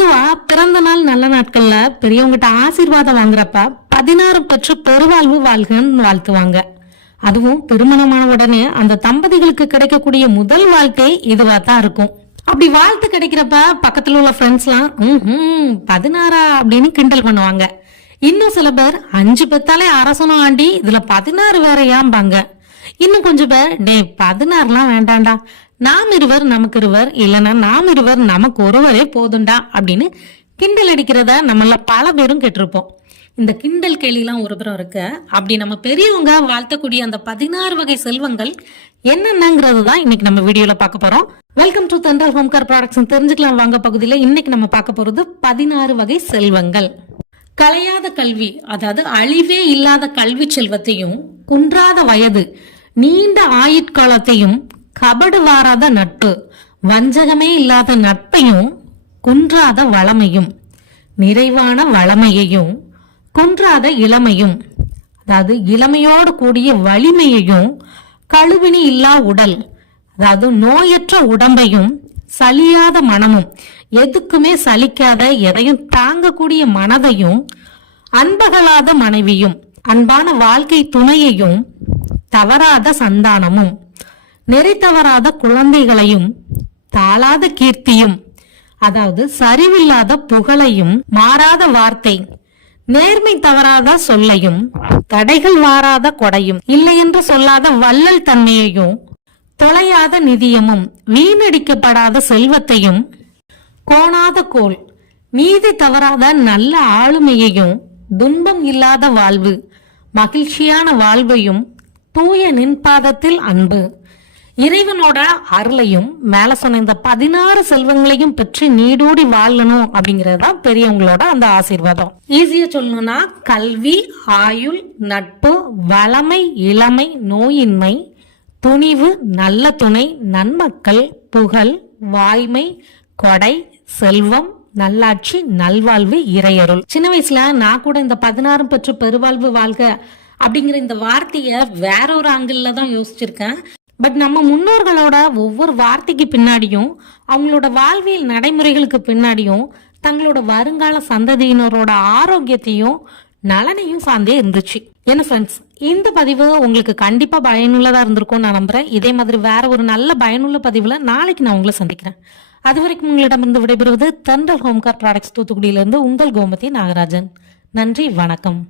பொதுவா பிறந்த நாள் நல்ல நாட்கள்ல பெரியவங்கிட்ட ஆசீர்வாதம் வாங்குறப்ப பதினாறு பற்று பெருவாழ்வு வாழ்கன்னு வாழ்த்துவாங்க. அதுவும் திருமணமான உடனே அந்த தம்பதிகளுக்கு கிடைக்கக்கூடிய முதல் வாழ்க்கை இதுவா தான் இருக்கும். அப்படி வாழ்த்து கிடைக்கிறப்ப பக்கத்துல உள்ள ஃப்ரெண்ட்ஸ்லாம் ம் பதினாறா? அப்படின்னு கிண்டல் பண்ணுவாங்க. இன்னும் சில பேர் அஞ்சு பெத்தாலே அரசனும் ஆண்டி இதுல பதினாறு வேறையாம்பாங்க. இன்னும் கொஞ்சம் பேர் டே பதினாறுலாம் வேண்டாம்டா. நாம் இருவர் நமக்கு இருவர் இல்லைன்னா நாம் இருவர் நமக்கு ஒருவரே போதுண்டா அப்படின்னு கிண்டல் அடிக்கிறத நம்மள பல பேரும் கேட்டிருப்போம். இந்த கிண்டல் கேலிலாம் ஒரு புறம் இருக்க. அப்படி நம்ம பெரியவங்க வாழ்த்தக்கூடிய அந்த பதினாறு வகை செல்வங்கள் என்னென்னங்கிறது தான் இன்னைக்கு நம்ம வீடியோல பார்க்க போறோம். Welcome to Thendral home care products தெரிஞ்சுக்கலாம் வாங்க பகுதியில். இன்னைக்கு நம்ம பார்க்க போறது பதினாறு வகை செல்வங்கள். கலையாத கல்வி அதாவது அழிவே இல்லாத கல்வி செல்வத்தையும் குன்றாத வயது நீண்ட ஆயுட்காலத்தையும் கபடு வாராத நட்பு வஞ்சகமே இல்லாத நட்பையும் குன்றாத வளமையும் நிறைவான வளமையையும் குன்றாத இளமையும் அதாவது இளமையோடு கூடிய வலிமையையும் கழுவினி இல்லா உடல் அதாவது நோயற்ற உடம்பையும் சலியாத மனமும் எதுக்குமே சலிக்காத எதையும் தாங்கக்கூடிய மனதையும் அன்பகலாத மனைவியும் அன்பான வாழ்க்கை துணையையும் தவறாத சந்தானமும் நெறி தவறாத குழந்தைகளையும் தாளாத கீர்த்தியும் அதாவது சரிவில்லாத புகழையும் மாறாத வார்த்தை நேர்மை தவறாத சொல்லையும் தடைகள் வாராத கொடையும் இல்லை என்று சொல்லாத வள்ளல் தன்மையையும் தொலையாத நிதியமும் வீணடிக்கப்படாத செல்வத்தையும் கோணாத கோல் நீதி தவறாத நல்ல ஆளுமையையும் துன்பம் இல்லாத வாழ்வு மகிழ்ச்சியான வாழ்வையும் தூய நின்பாதத்தில் அன்பு. இறைவனோட அருளையும் மேல சொன்ன இந்த பதினாறு செல்வங்களையும் பெற்று நீடூடி வாழணும் அப்படிங்கறது தான் பெரியவங்களோட அந்த ஆசீர்வாதம். ஈஸியா சொல்லணும்னா கல்வி ஆயுள் நட்பு வளமை இளமை நோயின்மை துணிவு நல்ல துணை நன்மக்கள் புகழ் வாய்மை கொடை செல்வம் நல்லாட்சி நல்வாழ்வு இறையருள். சின்ன வயசுல நான் கூட இந்த பதினாறும் பெற்று பெருவாழ்வு வாழ்க அப்படிங்கிற இந்த வார்த்தைய வேற ஒரு ஆங்கிள் தான் யோசிச்சிருக்கேன். பட் நம்ம முன்னோர்களோட ஒவ்வொரு வார்த்தைக்கு பின்னாடியும் அவங்களோட வாழ்வியல் நடைமுறைகளுக்கு பின்னாடியும் தங்களோட வருங்கால சந்ததியினரோட ஆரோக்கியத்தையும் நலனையும் சார்ந்தே இருந்துச்சு. என்ன ஃப்ரெண்ட்ஸ் இந்த பதிவு உங்களுக்கு கண்டிப்பா பயனுள்ளதா இருந்திருக்கும் நான் நம்புறேன். இதே மாதிரி வேற ஒரு நல்ல பயனுள்ள பதிவுல நாளைக்கு நான் உங்களை சந்திக்கிறேன். அது வரைக்கும் உங்களிடமிருந்து விடைபெறுவது தென்றல் ஹோம்கார் ப்ராடக்ட்ஸ் தூத்துக்குடியிலிருந்து உங்கள் கோமதி நாகராஜன். நன்றி வணக்கம்.